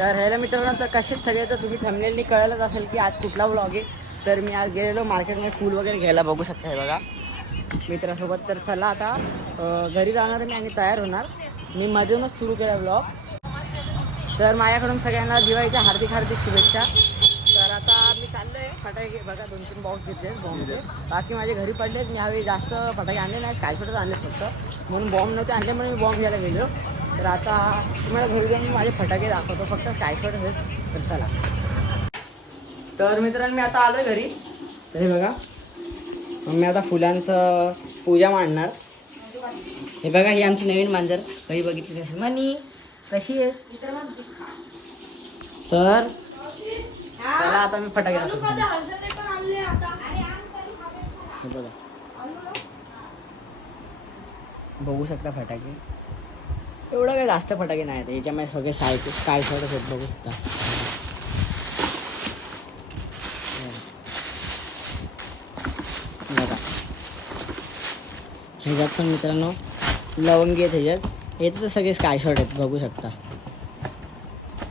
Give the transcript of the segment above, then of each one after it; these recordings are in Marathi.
तर ह्याला मित्रांनो तर कसेच सगळे तर तुम्ही थंबनेलनी कळलंच असेल की आज कुठला व्लॉग आहे. तर मी आज गेलेलो मार्केटमध्ये फूल वगैरे घ्यायला, बघू शकता हे बघा मित्रासोबत. तर चला आता घरी जाणार मी आणि तयार होणार. मी मधूनच सुरू केला व्लॉग. तर माझ्याकडून सगळ्यांना दिवाळीच्या हार्दिक हार्दिक शुभेच्छा. तर आता मी चाललो आहे फटाके बघा 2-3 बॉक्स घेतले बॉम्बचे. बाकी माझे घरी पडलेत. मी ह्यावेळी जास्त फटाके आणले नाही, स्कायशॉटच आणले फक्त, म्हणून बॉम्ब नव्हते आणले म्हणून मी बॉम्ब घ्यायला गेलो. तर आता तुम्हाला घरी जाऊन मी माझे फटाके दाखवतो, फक्त स्कायशॉट आहेत. तर चला. तर मित्रांनो मी आता आलो आहे घरी. तर हे बघा मी आता फुलांचं पूजा मांडणार. हे बघा ही आमची नवीन मांजर, कधी बघितली कशी मनी कशी आहे. तर चला आता मी फटाके दाखवतो. हे बघा बघू शकता फटाके, एवढं काही जास्त फटाके नाही आहेत याच्यामध्ये, सगळे स्काय शॉट आहेत बघू शकता. बघा ह्याच्यात पण मित्रांनो लवंगी आहेत, ह्याच्यात याचं तर सगळे स्काय शॉट आहेत बघू शकता.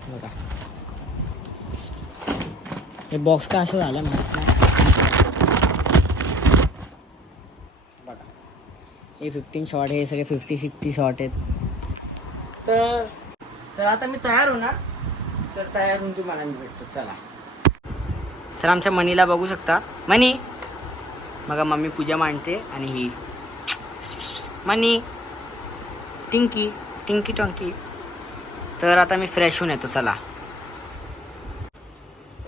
बघा हे बॉक्स का असं झालं माहीत नाही. बघा हे 15 शॉट, हे सगळे 50-60 शॉट आहेत. तर आता मी तयार होणार. तर तयार होऊन तुम्हाला मी भेटतो. चला. तर आमच्या मनीला बघू शकता. मनी बघा मम्मी पूजा मांडते आणि ही मनी टिंकी टिंकी टॉंकी. तर आता मी फ्रेश होऊन येतो. चला.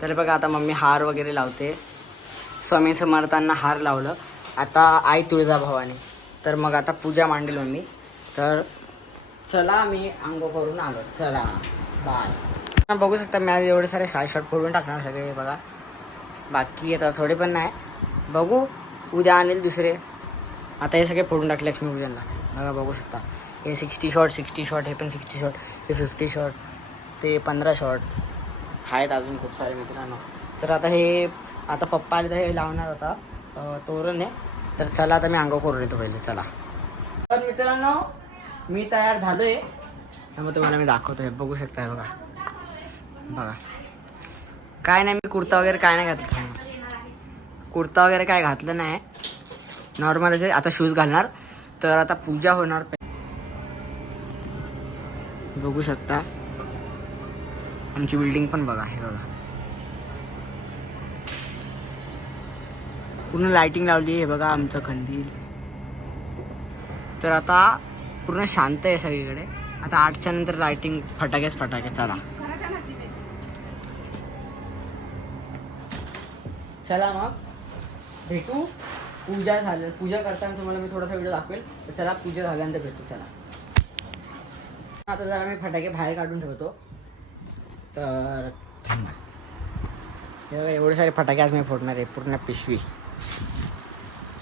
तर बघा आता मम्मी हार वगैरे लावते. स्वामी समर्थांना हार लावलं. आता आई तुळजाभवानी. तर मग आता पूजा मांडेल मम्मी. तर चला मी अंघोळ करून आलो. चला बाय. बघू शकता मी आज एवढे सारे शॉट फोडून टाकणार सगळे बघा. बाकी आता थोडे पण नाही, बघू उद्या आणेल दुसरे. आता हे सगळे फोडून टाकले लक्ष्मी पूजनला. बघा बघू शकता हे 60 शॉट, हे पण 60 शॉट, हे 50 शॉट, ते 15 शॉट आहेत अजून खूप सारे मित्रांनो. तर आता हे आता पप्पा आले तर हे लावणार होता तोरण आहे. तर चला आता मी अंघोळ करून येतो पहिले. चला. तर मित्रांनो मी तयार झालो आहे. त्यामुळे तुम्हाला मी दाखवतो. हे बघू शकता. बघा बघा काय नाही, मी कुर्ता वगैरे काय नाही घातलं. कुर्ता वगैरे काय घातलं नाही, नॉर्मल आहे. आता शूज घालणार. तर आता पूजा होणार. बघू शकता आमची बिल्डिंग पण बघा. हे बघा पूर्ण लाइटिंग लावली. हे बघा आमचं कंदील. तर आता पूर्ण शांत आहे सगळीकडे. आता 8च्या नंतर लाइटिंग फटाकेच फटाके. चला चला मग भेटू. पूजा झाल्या, पूजा करताना तुम्हाला मी थोडासा व्हिडिओ दाखवेल. तर चला पूजा झाल्यानंतर भेटू. चला. आता जरा मी फटाके बाहेर काढून ठेवतो. तर थांबा. एवढे सारे फटाके आज मी फोडणार आहे, पूर्ण पिशवी.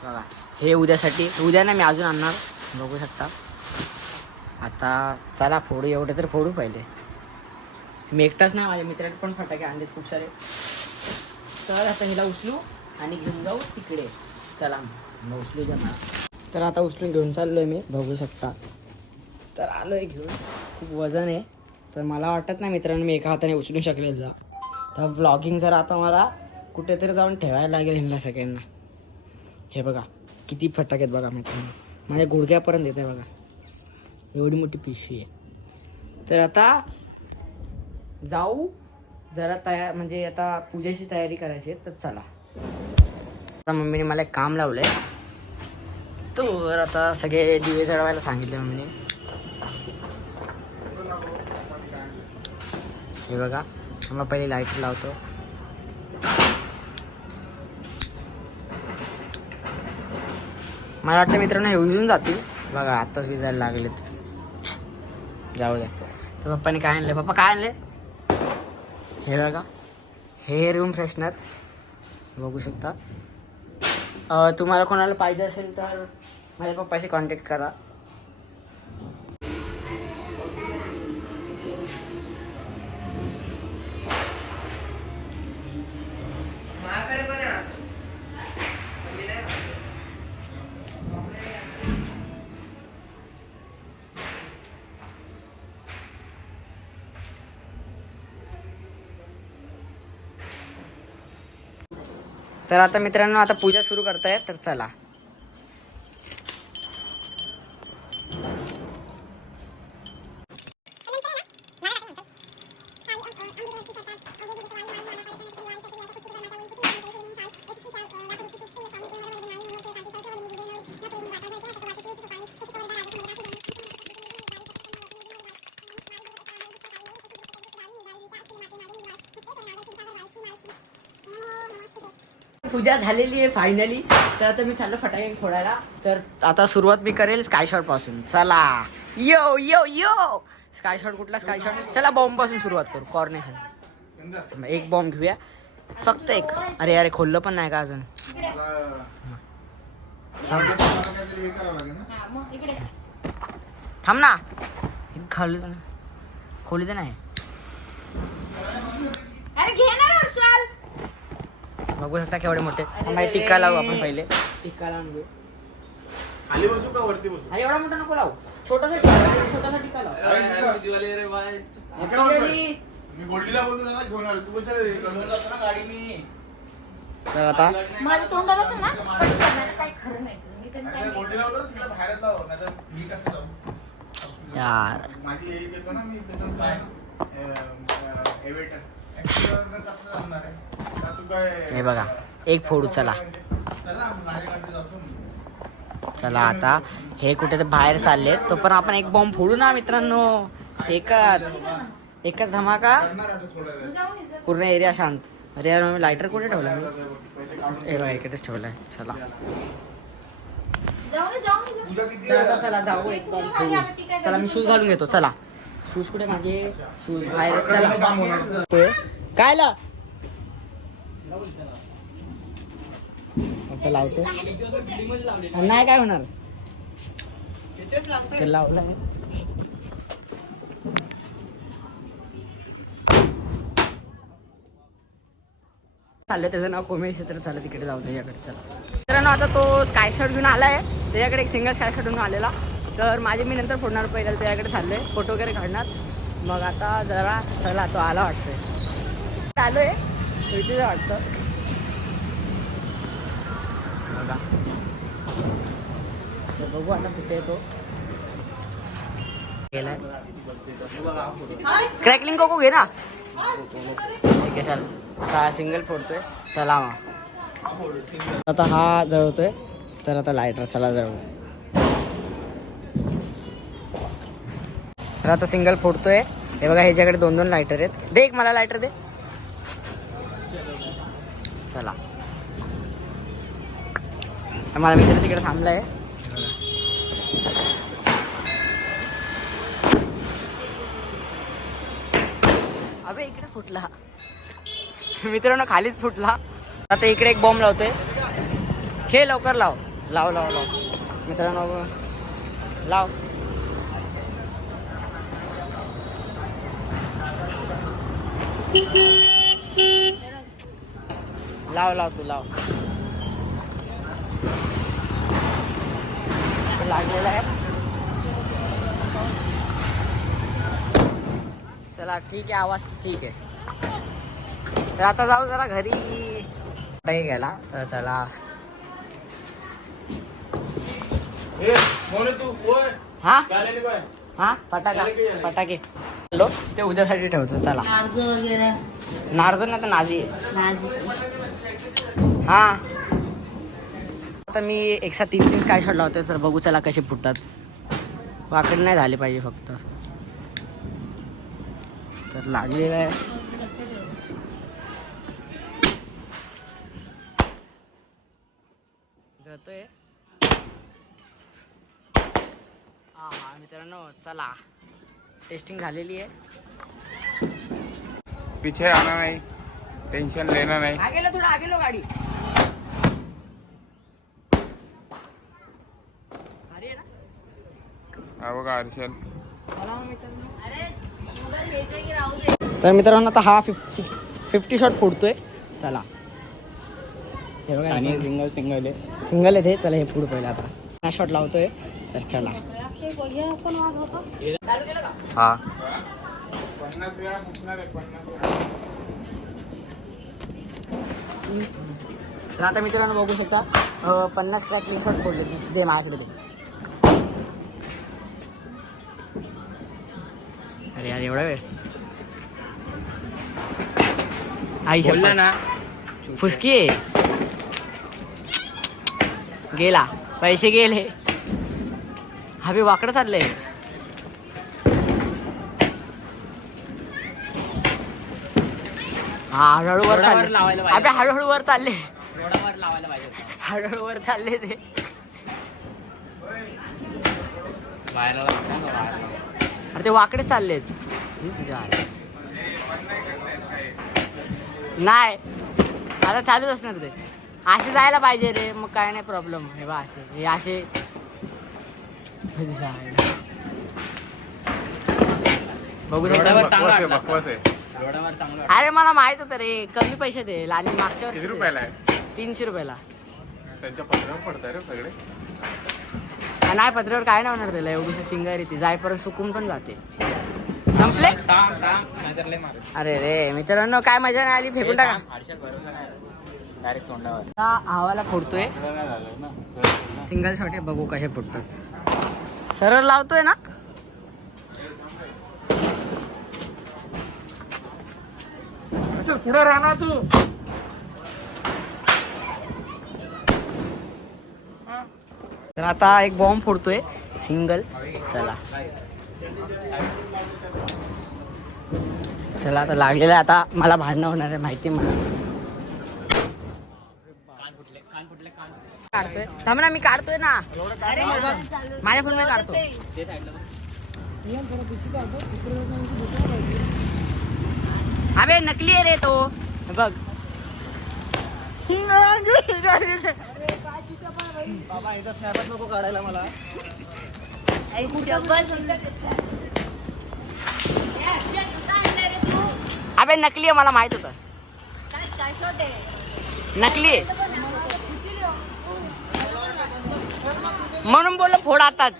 बघा हे उद्यासाठी, उद्या नाही मी अजून आणणार. बघू शकता. आता चला फोडू, एवढे तर फोडू पहिले. मी एकटाच नाही, माझ्या मित्राने पण फटाके आणलेत खूप सारे. तर आता हिला उचलू आणि घेऊन जाऊ तिकडे. चला मग उचलू द्या मला. तर आता उचलून घेऊन चाललो आहे मी, बघू शकता. तर आलो आहे घेऊन. खूप वजन आहे. तर मला वाटत नाही मित्रांनो मी एका हाताने उचलू शकेल जा. तर ब्लॉगिंग जर आता मला कुठेतरी जाऊन ठेवायला लागेल ह्यांना सगळ्यांना. हे बघा किती फटाके आहेत बघा मित्रांनो, माझ्या गुडघ्यापर्यंत येत आहे बघा. एवढी मोठी पिशवी आहे. तर आता जाऊ जरा तयार, म्हणजे आता पूजेची तयारी करायची आहे. तर चला. आता मम्मीने मला एक काम लावलं आहे. तर आता सगळे दिवे जळवायला सांगितले मम्मीने. हे बघा मग पहिले लाईट लावतो. मला वाटतं मित्रांनो हे उजून जातील. बघा आत्ताच विजायला लागलेत. जाऊ द्या. तर पप्पाने काय आणले, पप्पा काय आणले. हे बघा हे रूम फ्रेशनर बघू शकता. तुम्हाला कोणाला पाहिजे असेल तर माझ्या पप्पाशी कॉन्टॅक्ट करा. तर आता मित्रांनो आता पूजा सुरू करताय, तर चला. पूजा झालेली आहे फायनली. तर आता मी चाललो फटाके फोडायला. तर आता सुरुवात मी करेल स्काय शॉट पासून. चला यो यो यो. स्काय शॉट कुठला स्काय शॉट? चला बॉम्ब पासून सुरुवात करू. कॉर्नेशन एक बॉम्ब घेऊया, फक्त एक. अरे अरे खोललं पण नाही का अजून? थांब ना, खोली तर नाही. बघू शकता केवढे मोठे. टिक्का लावू आपण पहिले. टिक्का लावून घेऊ. खाली बसू का वरती बसू? एवढा मोठा नको लावू, छोटासा टिक्का लाव. मी गोल्डीला बोलतो दादा घेऊन आलो, तू कशाला गाडी मी. तर आता माझ्या तोंडाला असं ना कट करणार काय खरं नाही तुझं. मी त्यांनी काय गोल्डीला बोलतो तिकडे बाहेर लाव, नाहीतर मी कसं लावू? यार माझी एई घेतो ना मी त्याच्यावर काय एवेटर ऍक्टिव्हर कसं लावणार आहे? आता तू काय हे बघा एक फोडू. चला चला माझ्या गाडीत जातो मी. चला आता हे कुठे तर बाहेर चालले, तो पण आपण एक बॉम्ब फोडू ना मित्रांनो. एकच धमाका, करणार आहे थोड्या वेळ. जाऊन ये, जा. पूर्ण एरिया शांत. अरे यार मी लायटर कुठे ठेवला? मी पैसे काढून हे बघा इकडेच ठेवलाय. चला जाऊन ये, जाऊन ये, तुझा किती तर आता चला जाऊ एक बॉम्ब फोडू. चला मी शूज घालून घेतो. चला शूज कुठे माझे? शूज बाहेर. चला काम होणार. काय ला आता लावतो. नाही काय होणार ते लावलंय. चाललं त्याचं नाव कोमेश, तर चला तिकडे जाऊ त्याच्याकडे. चला मित्रांनो आता तो स्काय शॉट घेऊन आलाय. त्याच्याकडे एक सिंगल स्काय शॉट घेऊन आलेला. तर माझे मी नंतर फोडणार, पहिला त्याच्याकडे चाललोय, फोटो वगैरे काढणार. मग आता जरा चला तो आला वाटतोय. आलोय इथे वाटतं बघा. तर बघू आता कुठे येतो. गेलाय क्रॅकलिंग कोको घे ना. ठीक आहे चल. हा सिंगल फोडतोय. चला मग आता हा जळवतोय. तर आता लायटर चला जळवू. तर आता सिंगल फोडतोय. हे बघा ह्याच्याकडे 2-2 लायटर आहेत. दे एक मला लायटर दे. चला मला मित्र तिकडे थांबलाय. अबे इकडे फुटला मित्रांनो, खालीच फुटला. आता इकडे एक बॉम्ब लावतोय. हे लवकर लाव लाव लाव लाव मित्रांनो, लाव. लाव लाव तू लाव. लागलेला आहे. चला ठीक आहे, आवाज ठीक आहे. तर आता जाऊ जरा घरी फटाके घ्यायला. तर चला. ए मोने तू ओय हा काय आलेली बाय? हा फटाके हॅलो ते उद्यासाठी ठेवतो. चला नारळ वगैरे नारजो ना तर नाझी आहे. नाजी. हा आता मी एक साथ 3 स्काय शॉट लावतोय. तर बघू चला कसे फुटतात. वाकड नाही झाले पाहिजे फक्त. तर लागलेलं आहे. जळतोय. हा मित्रांनो चला टेस्टिंग झालेली आहे. पीछे आना नहीं, टेंशन लेना नहीं. आगेलो थोडं आगेलो गाडी. अरे ना हा बघा हर्षल. अरे मोबाईल घ्यायचा की राहू दे. तर मित्रांनो आता हा 50 शॉट फोडतोय. चला हे बघा आणि सिंगल आहे. सिंगल आहे ते. चला हे फोडू पहिला. आता शॉट लावतोय. तर चला अक्षय बघूया पण वाद होता. चालू केलं का? हा 50 वेळा फुटणार आहे. 50 वेळा. तर आता मित्रांनो बघू शकता 50 क्रॅकलिंग शॉट फोडले दे माझ्याकडे दे. अरे यार एवढा वेळ आई बोलला ना फुसकी आहे. गेला पैसे गेले. हवे वाकडं चाललंय. हा हळूहळू वर चालले. अबे हळूहळू वर चालले. हळूहळू वर चालले ते. अरे ते वाकडे चाललेत. नाही आता चालूच असणार ते. असे जायला पाहिजे रे मग काय नाही प्रॉब्लेम. हे बा असे हे असे बघू शकता. अरे मला माहित होतं रे कमी पैसे देईल आणि मागच्या वर्षी 300 रुपयाला. त्यांच्या पत्रावर पडताय रे सगळे. नाही पत्र्यावर काय नाही होणार त्याला. एवढीशी चिंगारी ती जाईपर्यंत सुकून पण जाते. संपले. अरे रे मित्रांनो काय मजा नाही आली. फेकून टाका. आवाला फोडतोय सिंगल शॉट आहे. बघू कसे फोडतोय. सरळ लावतोय ना. पुढे राहणार तू. तर आता एक बॉम्ब फोडतोय सिंगल. चला चला आता लागलेलं आहे. आता मला भांडणं होणार आहे माहिती मला. काढतोय थांब ना मी काढतोय ना. माझ्या फोन मध्ये काढतो. अबे नकली आहे रे तो. बघ बाबा एकदा स्नॅपच नको काढायला मला. अबे नकली आहे मला माहित होतं. नकली आहे म्हणून बोल फोड आताच.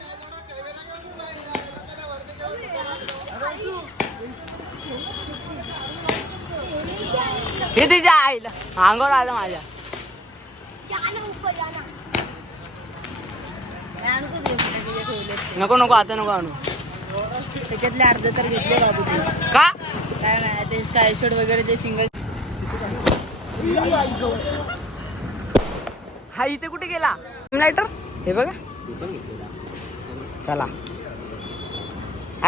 हे तुझ्या आईला अंगावर आलं माझ्या. नको नको आता नको आणू. त्याच्यातले अर्ध तर घेतले बाबू तू. का काय नाही ते स्काय शॉट वगैरे ते सिंगल. हा इथे कुठे गेला लायटर. हे बघा चला.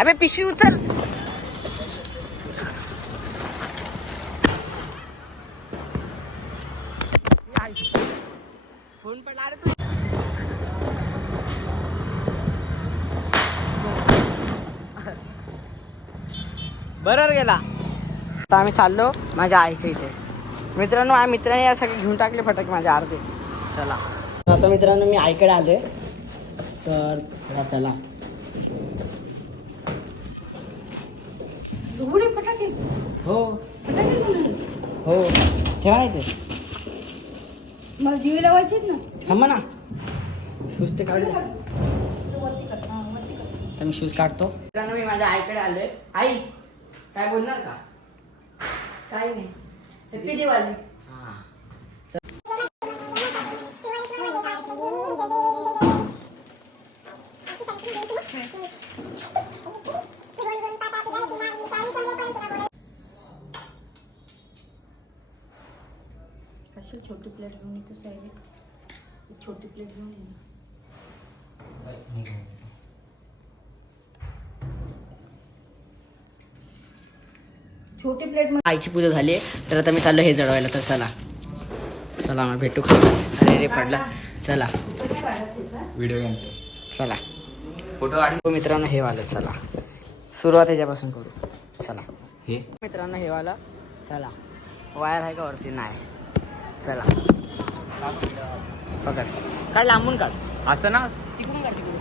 अबे पिशवी उचल. फोन पडला रे तू. बरोबर गेला. आता आम्ही चाललो माझ्या आईच्या इथे. मित्रांनो माझ्या मित्राने या सगळे घेऊन टाकले फटाके माझ्या अर्धे. चला आता मित्रांनो मी आईकडे आलोय. तर चला फटाके. हो हो ठेवा नाही ते. मला दिवे लावायचे ना. थांबा ना शूज ते काढले. तर मी शूज काढतो. मित्रांनो मी माझ्या आईकडे आलोय. आई काय बोलणार का. काही नाही. हॅपी दिवाळी. हा कशी छोटी प्लेट घेऊन येतो साईड. छोटी प्लेट घेऊन ये. छोटी प्लेट. आईची पूजा झाली तर आता मी चाललो हे जळवायला. तर चला चला मग भेटू. अरे रे पडला. चला व्हिडिओ गेम चला फोटो काढ. मित्रांनो हे वालं चला सुरुवात ह्याच्यापासून करू. चला हे मित्रांनो हे वाला. चला वायर आहे का वरती. नाही चला पकड. काढ लांबून काढ. असं ना. तिकडून काढ तिकडून.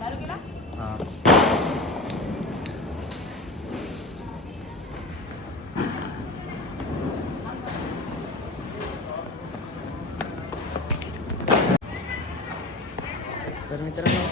चालू केला. तर मित्रांनो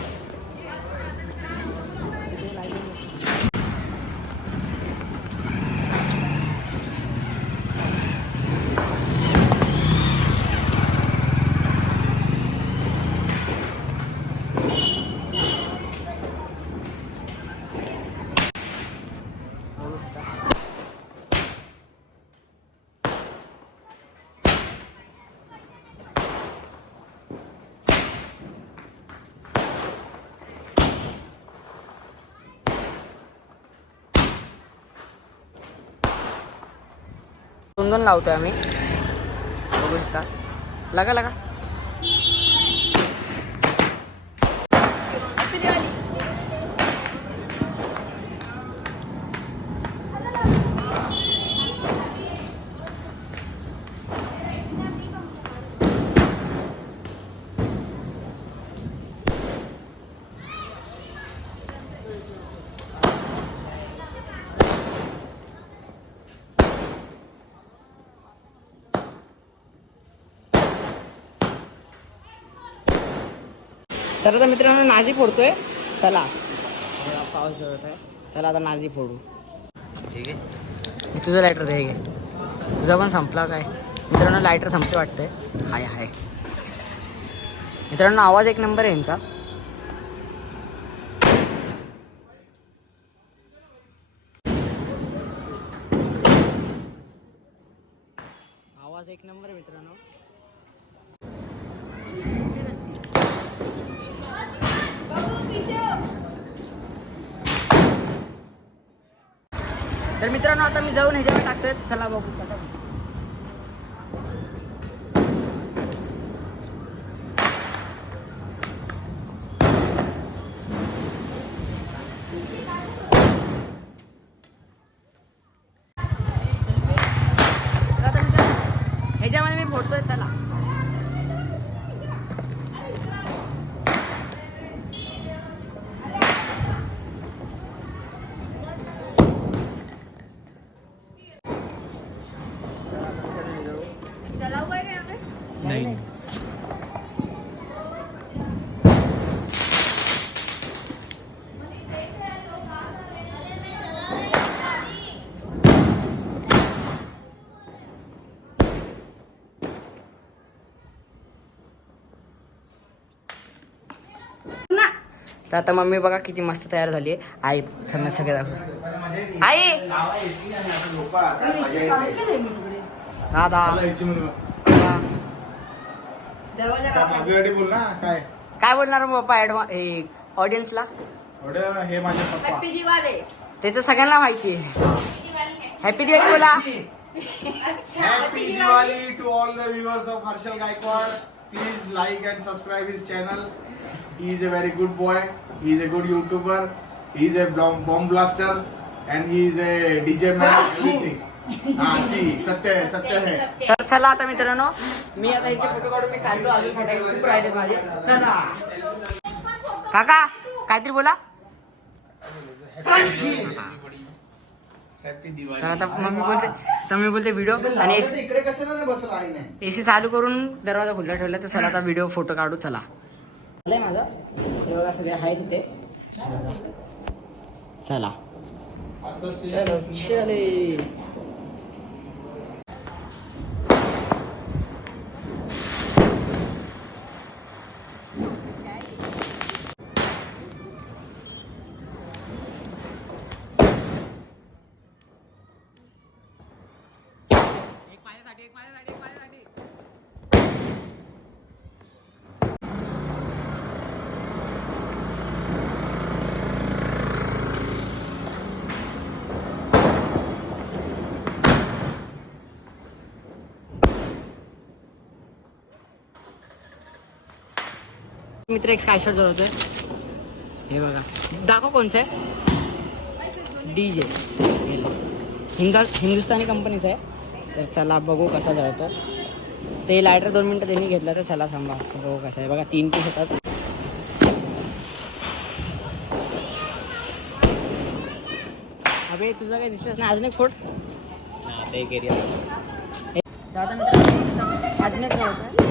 2 लावतोय आम्ही, बघू शकता. लगा लगा. तर आता मित्रांनो नाजी फोडतोय. चला पाऊस जळत आहे. चला आता नाजी फोडू. ठीक आहे, तुझं लायटर दे घे. तुझा पण संपला काय मित्रांनो? लायटर संपते वाटतंय. हाय हाय मित्रांनो, आवाज एक नंबर आहे यांचा. आवाज एक नंबर आहे मित्रांनो. तर मित्रांनो आता मी जाऊन ह्याच्यावर टाकतोय. चला बघू कसा. ह्याच्यामध्ये मी फोडतोय. चला नाही. तर आता मम्मी बघा किती मस्त तयार झाली आहे. आई सगळं सगळं दाखव. आई दादा माझ्यासाठी बोल ना. काय काय बोलणार पप्पा ऑडियन्सला? हे माझे पप्पा. ते तर सगळ्यांना माहिती आहे. हॅपी दिवाळी बोला. Happy Diwali to all the viewers of Harshal Gaikwad. Please like and subscribe his channel. He is a very good boy. He is a good YouTuber. He is a bomb blaster and he is a DJ man. Everything. सत्य है सत्य है. तर चला आता मित्रांनो, मी आता ह्याचे फोटो काढून मी चालतो. अजून फटाके खूप राहिले माझे. चला काका काहीतरी बोला. तर आता मम्मी बोलते व्हिडिओ आणि इकडे कशाला बसला आईने? एसी चालू करून दरवाजा खुला ठेवला. तर चला आता व्हिडिओ फोटो काढू. चला झालंय माझं. बघा सगळे आहेत तिथे. चला चलो चले. मित्र एक स्काय शॉट जळवतोय. हे बघा, दाखव कोणचं आहे. DJ हिंदुस्थानी कंपनीचा आहे. तर चला बघू कसा जळतो. ते लायटर 2 मिनटं त्यांनी घेतलं. तर चला थांबा बघू कसं आहे. बघा 3 पीस होतात. अबे तुझं काही दिसलंच नाही. अजून एक फोड. ते एक एरिया. आता मित्र अजून एक जळवतोय.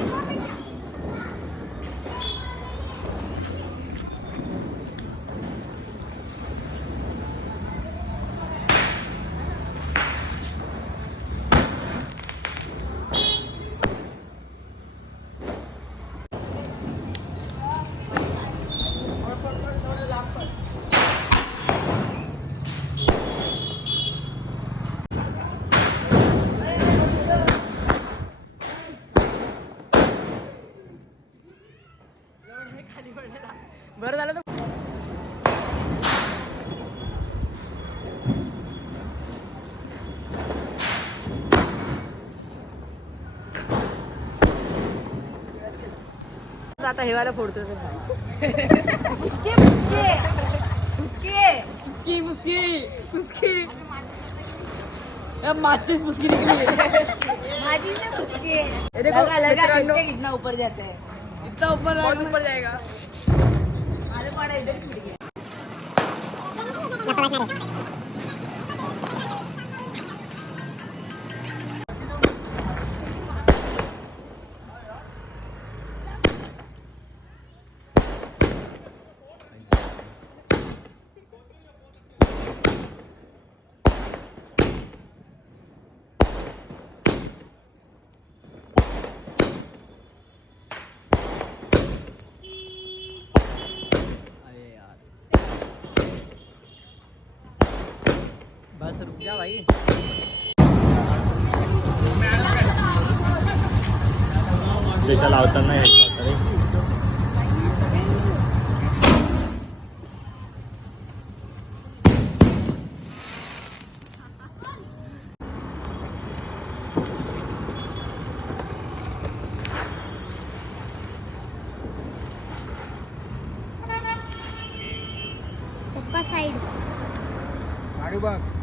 आता हेवायला फोडतो उसके उसके उसके पुसकी पुसकी पुसकी माचीस पुसकी निकली माझी ना उसके ये देखो, लगा लगा मित्रांनो। देखते कितना ऊपर जाते हैं इतना ऊपर बहुत ऊपर जाएगा आलू पाड़ा इधर ही टूट गया अरे यार बस रुक जा भाई त्याच्या लावताना पप्पा साइड गाडी बघ